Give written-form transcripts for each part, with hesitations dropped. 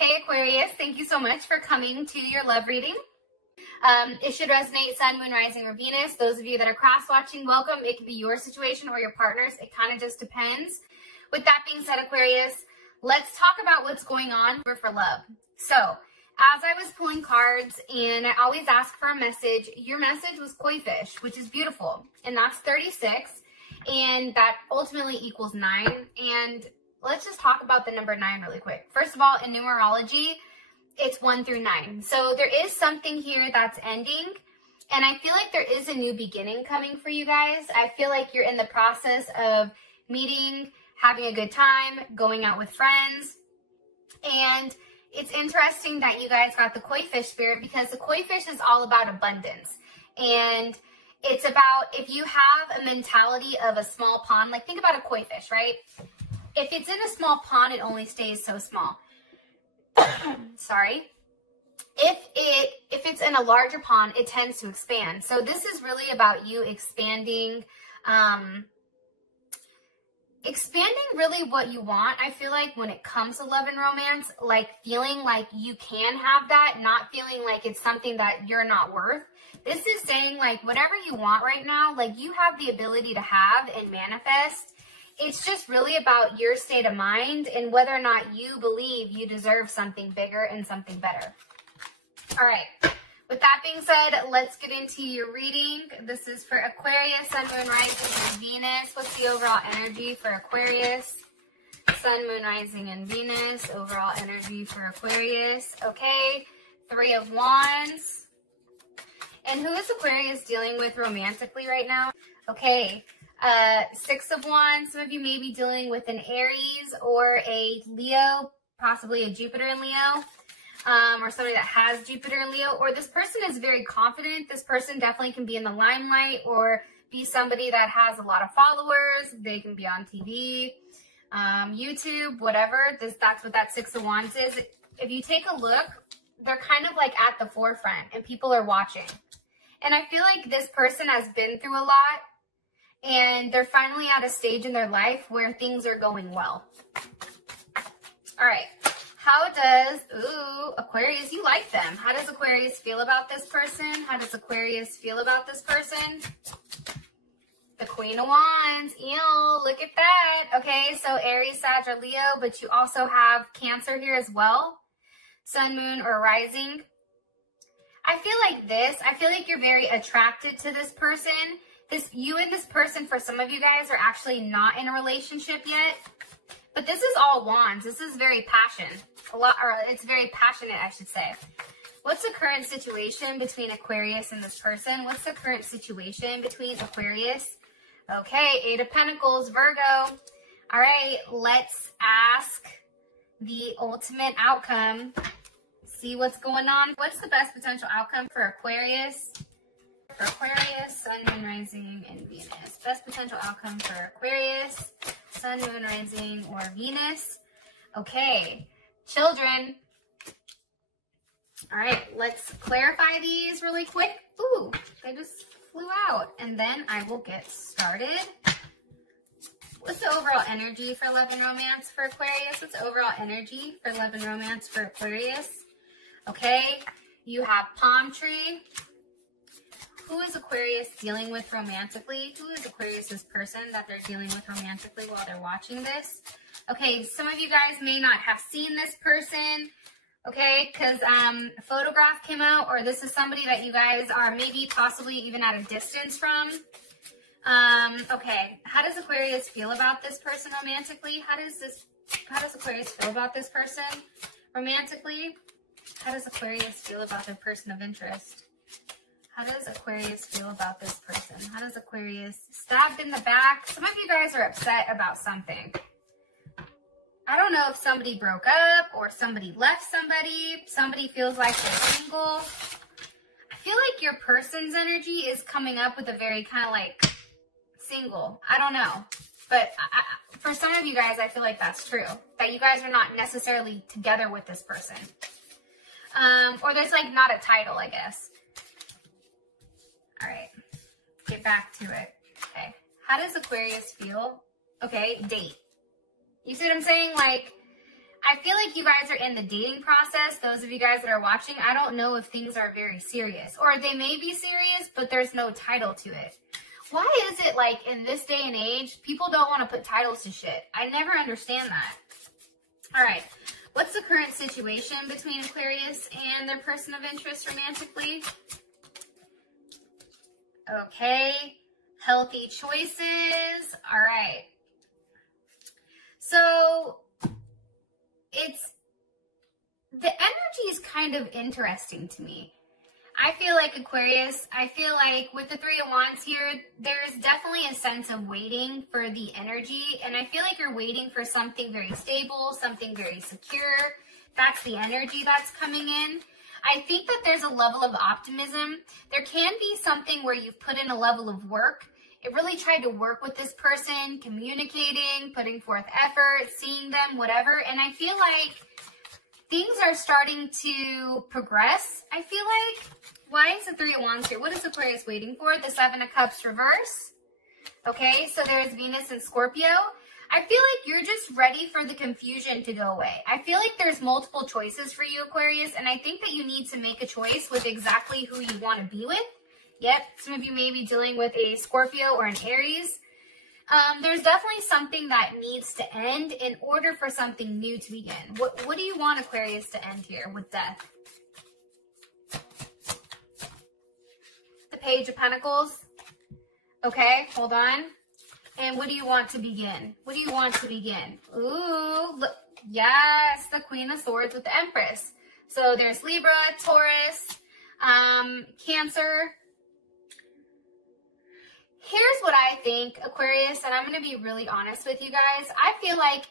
Hey Aquarius, thank you so much for coming to your love reading. It should resonate Sun, Moon, Rising, or Venus. Those of you that are cross-watching, welcome. It can be your situation or your partner's. It kind of just depends. With that being said, Aquarius, let's talk about what's going on for love. So, as I was pulling cards, and I always ask for a message, your message was koi fish, which is beautiful. And that's 36, and that ultimately equals 9. And let's just talk about the number 9 really quick. First of all, in numerology, it's 1 through 9. So there is something here that's ending. And I feel like there is a new beginning coming for you guys. I feel like you're in the process of meeting, having a good time, going out with friends. And it's interesting that you guys got the koi fish spirit, because the koi fish is all about abundance. And it's about, if you have a mentality of a small pond, like think about a koi fish, right? If it's in a small pond, it only stays so small. Sorry. If it's in a larger pond, it tends to expand. So this is really about you expanding really what you want. I feel like when it comes to love and romance, like feeling like you can have that, not feeling like it's something that you're not worth. This is saying like whatever you want right now, like you have the ability to have and manifest. It's just really about your state of mind and whether or not you believe you deserve something bigger and something better. All right. With that being said, let's get into your reading. This is for Aquarius, Sun, Moon, Rising, and Venus. What's the overall energy for Aquarius? Sun, Moon, Rising, and Venus. Overall energy for Aquarius. Okay. 3 of Wands. And who is Aquarius dealing with romantically right now? Okay. 6 of Wands. Some of you may be dealing with an Aries or a Leo, possibly a Jupiter in Leo, or somebody that has Jupiter in Leo, or this person is very confident. This person definitely can be in the limelight or be somebody that has a lot of followers. They can be on TV, YouTube, whatever. That's what that 6 of Wands is. If you take a look, they're kind of like at the forefront and people are watching. And I feel like this person has been through a lot. And they're finally at a stage in their life where things are going well. All right. How does, Aquarius, you like them. How does Aquarius feel about this person? How does Aquarius feel about this person? The Queen of Wands. Ew, look at that. Okay, so Aries, Sag, or Leo, but you also have Cancer here as well. Sun, Moon, or Rising. I feel like you're very attracted to this person. You and this person, for some of you guys, are actually not in a relationship yet. But this is all Wands. This is very it's very passionate, I should say. What's the current situation between Aquarius and this person? What's the current situation between Aquarius? Okay, 8 of Pentacles, Virgo. All right, let's ask the ultimate outcome. See what's going on. What's the best potential outcome for Aquarius? For Aquarius, Sun, Moon, Rising, and Venus. Best potential outcome for Aquarius, Sun, Moon, Rising, or Venus. Okay, children. All right, let's clarify these really quick. Ooh, they just flew out. And then I will get started. What's the overall energy for love and romance for Aquarius? What's the overall energy for love and romance for Aquarius? Okay, you have palm tree. Who is Aquarius dealing with romantically? Who is Aquarius's person that they're dealing with romantically while they're watching this? Okay, some of you guys may not have seen this person, okay, because a photograph came out, or this is somebody that you guys are maybe possibly even at a distance from. Okay, how does Aquarius feel about this person romantically? How does Aquarius feel about this person romantically? How does Aquarius feel about their person of interest? How does Aquarius feel about this person? How does Aquarius, stabbed in the back? Some of you guys are upset about something. I don't know if somebody broke up or somebody left somebody. Somebody feels like they're single. I feel like your person's energy is coming up with a very kind of like single. I don't know. But for some of you guys, I feel like that's true. That you guys are not necessarily together with this person. Or there's like not a title, I guess. All right, get back to it. Okay, how does Aquarius feel? Okay, date. You see what I'm saying? Like, I feel like you guys are in the dating process. Those of you guys that are watching, I don't know if things are very serious. Or they may be serious, but there's no title to it. Why is it like in this day and age, people don't want to put titles to shit? I never understand that. All right. What's the current situation between Aquarius and their person of interest romantically? Okay. Healthy choices. All right. So the energy is kind of interesting to me. I feel like Aquarius, I feel like with the Three of Wands here, there's definitely a sense of waiting for the energy. And I feel like you're waiting for something very stable, something very secure. That's the energy that's coming in. I think that there's a level of optimism. There can be something where you've put in a level of work. It really tried to work with this person, communicating, putting forth effort, seeing them, whatever. And I feel like things are starting to progress, I feel like. Why is the Three of Wands here? What is Aquarius waiting for? The Seven of Cups reverse. Okay, so there's Venus and Scorpio. I feel like you're just ready for the confusion to go away. I feel like there's multiple choices for you, Aquarius, and I think that you need to make a choice with exactly who you want to be with. Yep, some of you may be dealing with a Scorpio or an Aries. There's definitely something that needs to end in order for something new to begin. What do you want, Aquarius, to end here with death? The Page of Pentacles. Okay, hold on. And what do you want to begin? What do you want to begin? Ooh, look, yes, the Queen of Swords with the Empress. So there's Libra, Taurus, Cancer. Here's what I think, Aquarius, and I'm going to be really honest with you guys. I feel like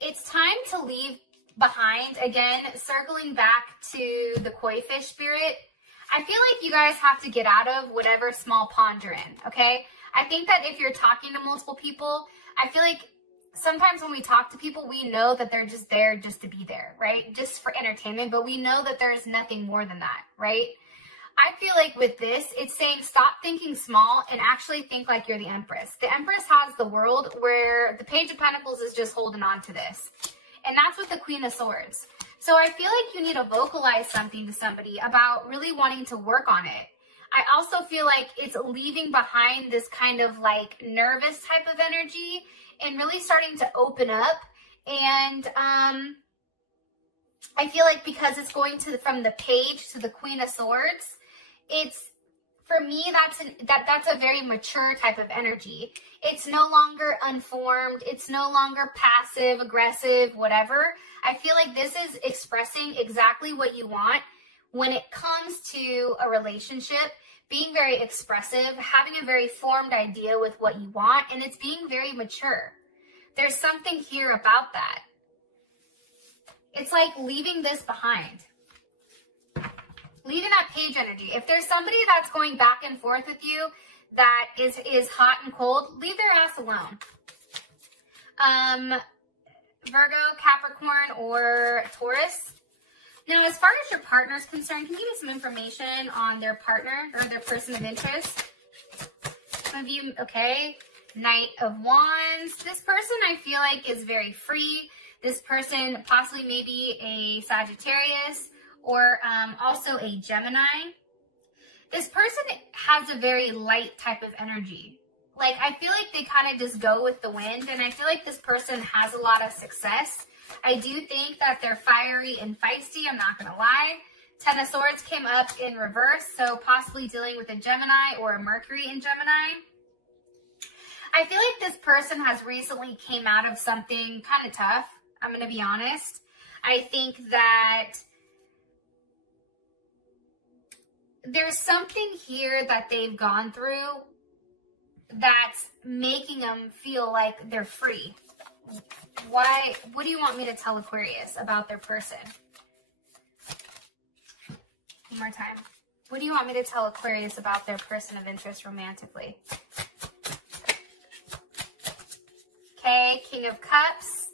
it's time to leave behind, again, circling back to the koi fish spirit. I feel like you guys have to get out of whatever small pond you're in, okay? I think that if you're talking to multiple people, I feel like sometimes when we talk to people, we know that they're just there just to be there, right? Just for entertainment, but we know that there's nothing more than that, right? I feel like with this, it's saying stop thinking small and actually think like you're the Empress. The Empress has the world, where the Page of Pentacles is just holding on to this. And that's with the Queen of Swords. So I feel like you need to vocalize something to somebody about really wanting to work on it. I also feel like it's leaving behind this kind of like nervous type of energy and really starting to open up. And I feel like because it's going to from the Page to the Queen of Swords, it's, for me, that's a very mature type of energy. It's no longer unformed. It's no longer passive, aggressive, whatever. I feel like this is expressing exactly what you want when it comes to a relationship, being very expressive, having a very formed idea with what you want, and it's being very mature. There's something here about that. It's like leaving this behind. Leaving that Page energy. If there's somebody that's going back and forth with you that is hot and cold, leave their ass alone. Virgo, Capricorn, or Taurus. Now, as far as your partner is concerned, can you give me some information on their partner or their person of interest? Some of you, okay. Knight of Wands. This person, I feel like, is very free. This person possibly maybe a Sagittarius, or also a Gemini. This person has a very light type of energy. Like, I feel like they kind of just go with the wind, and I feel like this person has a lot of success. I do think that they're fiery and feisty, I'm not gonna lie. Ten of Swords came up in reverse, so possibly dealing with a Gemini or a Mercury in Gemini. I feel like this person has recently came out of something kind of tough, I'm gonna be honest. I think that there's something here that they've gone through that's making them feel like they're free. Why? What do you want me to tell Aquarius about their person? One more time. What do you want me to tell Aquarius about their person of interest romantically? Okay, King of Cups.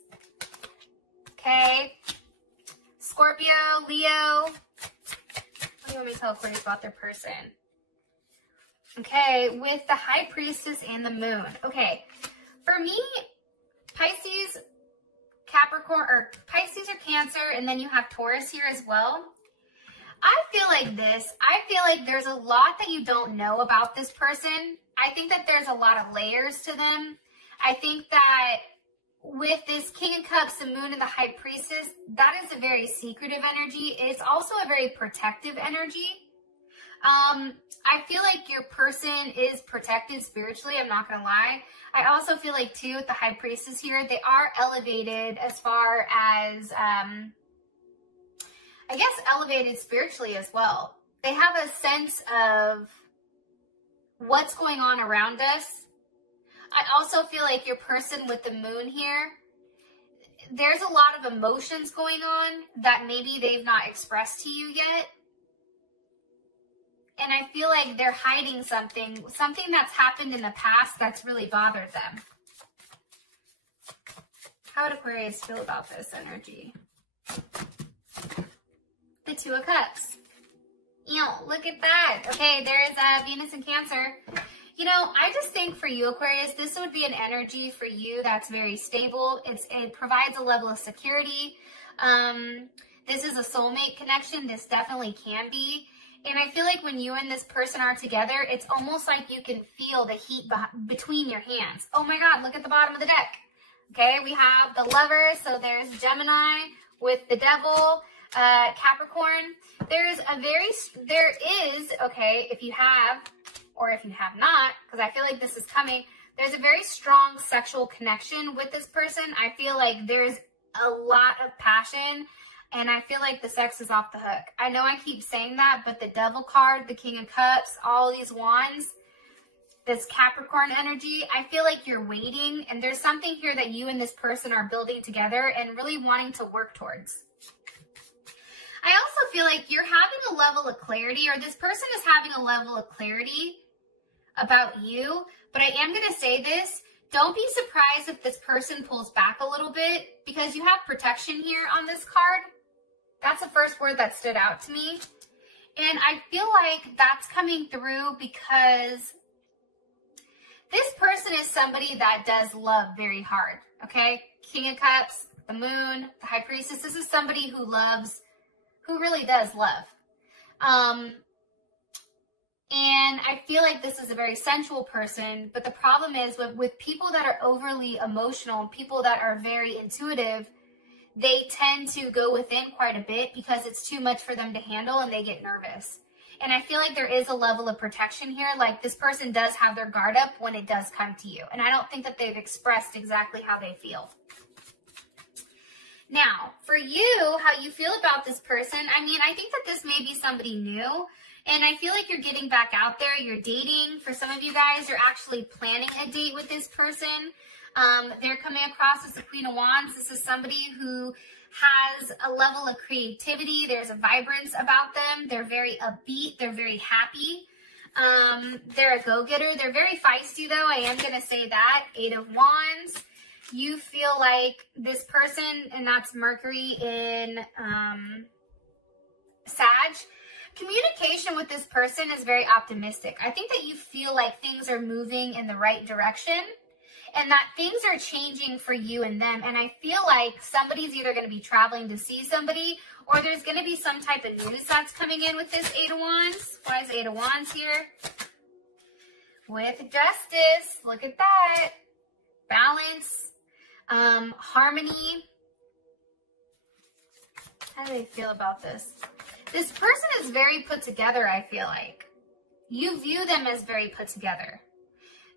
Okay, Scorpio, Leo. What do you want me to tell Aquarius about their person? Okay, with the High Priestess and the Moon. Okay, for me, Pisces, Capricorn or Pisces or Cancer, and then you have Taurus here as well. I feel like this. I feel like there's a lot that you don't know about this person. I think that there's a lot of layers to them. I think that with this King of Cups, the Moon, and the High Priestess, that is a very secretive energy. It's also a very protective energy. I feel like your person is protected spiritually, I'm not going to lie. I also feel like, too, with the High Priestess here, they are elevated as far as, I guess, elevated spiritually as well. They have a sense of what's going on around us. I also feel like your person with the Moon here, there's a lot of emotions going on that maybe they've not expressed to you yet. And I feel like they're hiding something that's happened in the past that's really bothered them. How would Aquarius feel about this energy? The Two of Cups. Ew, look at that. Okay, there's Venus and Cancer. You know, I just think for you, Aquarius, this would be an energy for you that's very stable. It provides a level of security. This is a soulmate connection. This definitely can be. And I feel like when you and this person are together, it's almost like you can feel the heat between your hands. Oh my God, look at the bottom of the deck. Okay, we have the Lovers. So there's Gemini with the Devil, Capricorn. There is, okay, if you have, or if you have not, because I feel like this is coming, there's a very strong sexual connection with this person. I feel like there's a lot of passion. And I feel like the sex is off the hook. I know I keep saying that, but the Devil card, the King of Cups, all these wands, this Capricorn energy, I feel like you're waiting. And there's something here that you and this person are building together and really wanting to work towards. I also feel like you're having a level of clarity, or this person is having a level of clarity about you. But I am going to say this. Don't be surprised if this person pulls back a little bit, because you have protection here on this card. That's the first word that stood out to me. And I feel like that's coming through because this person is somebody that does love very hard, okay? King of Cups, the Moon, the High Priestess. This is somebody who loves, who really does love. And I feel like this is a very sensual person, but the problem is with people that are overly emotional, people that are very intuitive, they tend to go within quite a bit because it's too much for them to handle and they get nervous. And I feel like there is a level of protection here. Like this person does have their guard up when it does come to you. And I don't think that they've expressed exactly how they feel. Now, for you, how you feel about this person, I mean, I think that this may be somebody new. And I feel like you're getting back out there. You're dating. For some of you guys, you're actually planning a date with this person. They're coming across as the Queen of Wands. This is somebody who has a level of creativity. There's a vibrance about them. They're very upbeat. They're very happy. They're a go-getter. They're very feisty, though. I am going to say that. 8 of Wands. You feel like this person, and that's Mercury in Sag. Communication with this person is very optimistic. I think that you feel like things are moving in the right direction and that things are changing for you and them. And I feel like somebody's either going to be traveling to see somebody, or there's going to be some type of news that's coming in with this 8 of Wands. Why is 8 of Wands here? With Justice. Look at that. Balance. Harmony. How do they feel about this? This person is very put together, I feel like. You view them as very put together.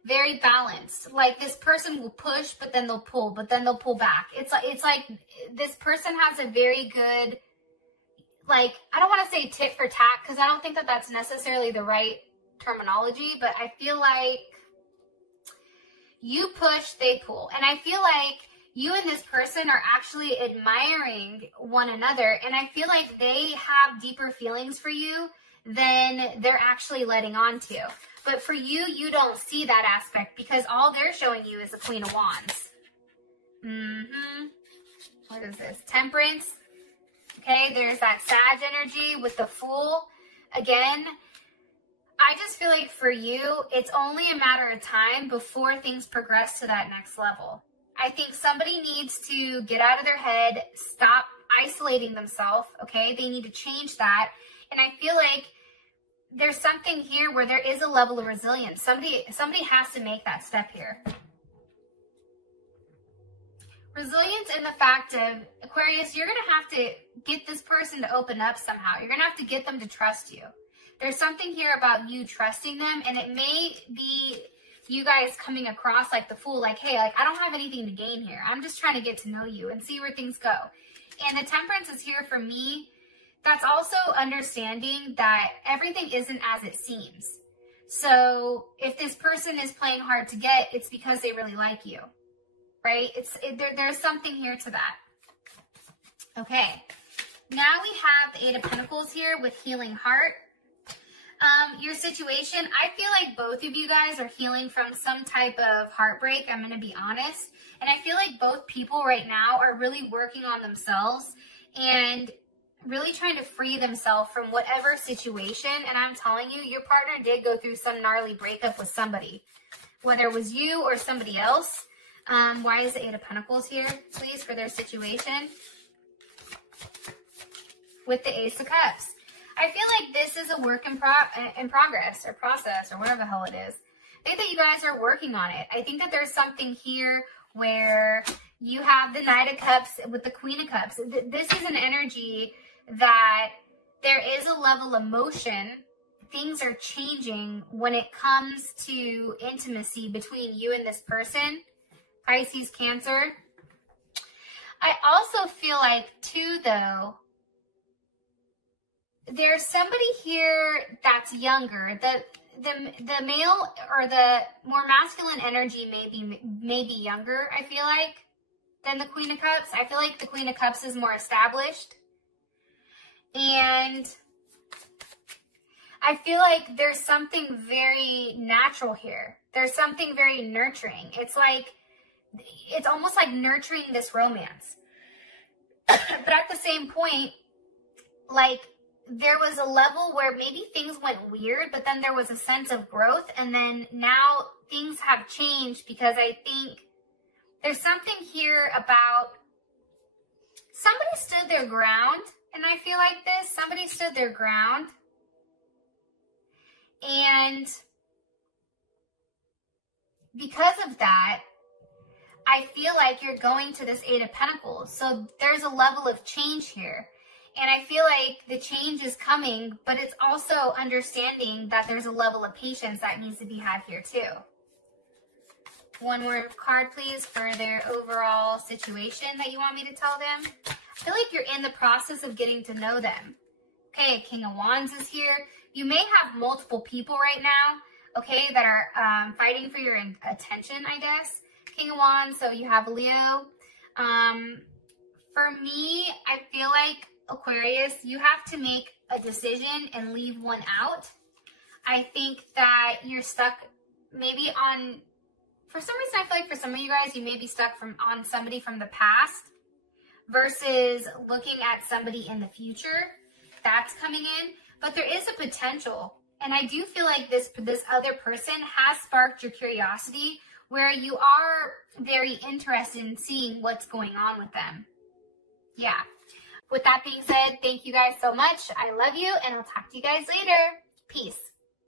Very balanced. Like this person will push, but then they'll pull, but then they'll pull back. It's like this person has a very good, like, I don't want to say tit for tat, because I don't think that that's necessarily the right terminology, but I feel like you push, they pull. And I feel like you and this person are actually admiring one another. And I feel like they have deeper feelings for you than they're actually letting on to. But for you, you don't see that aspect because all they're showing you is the Queen of Wands. What is this? Temperance. Okay, there's that Sag energy with the Fool. Again, I just feel like for you, it's only a matter of time before things progress to that next level. I think somebody needs to get out of their head, stop isolating themselves, okay? They need to change that. And I feel like there's something here where there is a level of resilience. Somebody has to make that step here. Resilience in the fact of, Aquarius, you're going to have to get this person to open up somehow. You're going to have to get them to trust you. There's something here about you trusting them, and it may be you guys coming across like the fool, like, hey, like, I don't have anything to gain here. I'm just trying to get to know you and see where things go. And the Temperance is here for me. That's also understanding that everything isn't as it seems. So if this person is playing hard to get, it's because they really like you, right? There's something here to that. Okay, now we have the Eight of Pentacles here with Healing Heart. Your situation, I feel like both of you guys are healing from some type of heartbreak. I'm going to be honest. And I feel like both people right now are really working on themselves and really trying to free themselves from whatever situation. And I'm telling you, your partner did go through some gnarly breakup with somebody, whether it was you or somebody else. Why is the Eight of Pentacles here, please, for their situation? With the Ace of Cups. I feel like this is a work in progress or process or whatever the hell it is. I think that you guys are working on it. I think that there's something here where you have the Knight of Cups with the Queen of Cups. This is an energy that there is a level of motion. Things are changing when it comes to intimacy between you and this person. Pisces, Cancer. I also feel like, too, though, there's somebody here that's younger. The male or the more masculine energy may be younger, I feel like, than the Queen of Cups. I feel like the Queen of Cups is more established. And I feel like there's something very natural here. There's something very nurturing. It's almost like nurturing this romance. But at the same point, like, there was a level where maybe things went weird, but then there was a sense of growth, and then now things have changed because I think there's something here about somebody stood their ground, and I feel like this, somebody stood their ground, and because of that, I feel like you're going to this Eight of Pentacles, so there's a level of change here. And I feel like the change is coming, but it's also understanding that there's a level of patience that needs to be had here too. One more card, please, for their overall situation that you want me to tell them. I feel like you're in the process of getting to know them. Okay, King of Wands is here. You may have multiple people right now, okay, that are fighting for your attention, I guess. King of Wands, so you have Leo. For me, I feel like, Aquarius, you have to make a decision and leave one out. I think that you're stuck maybe on, for some reason, I feel like for some of you guys, you may be stuck on somebody from the past versus looking at somebody in the future. That's coming in. But there is a potential. And I do feel like this other person has sparked your curiosity where you are very interested in seeing what's going on with them. Yeah. With that being said, thank you guys so much. I love you, and I'll talk to you guys later. Peace.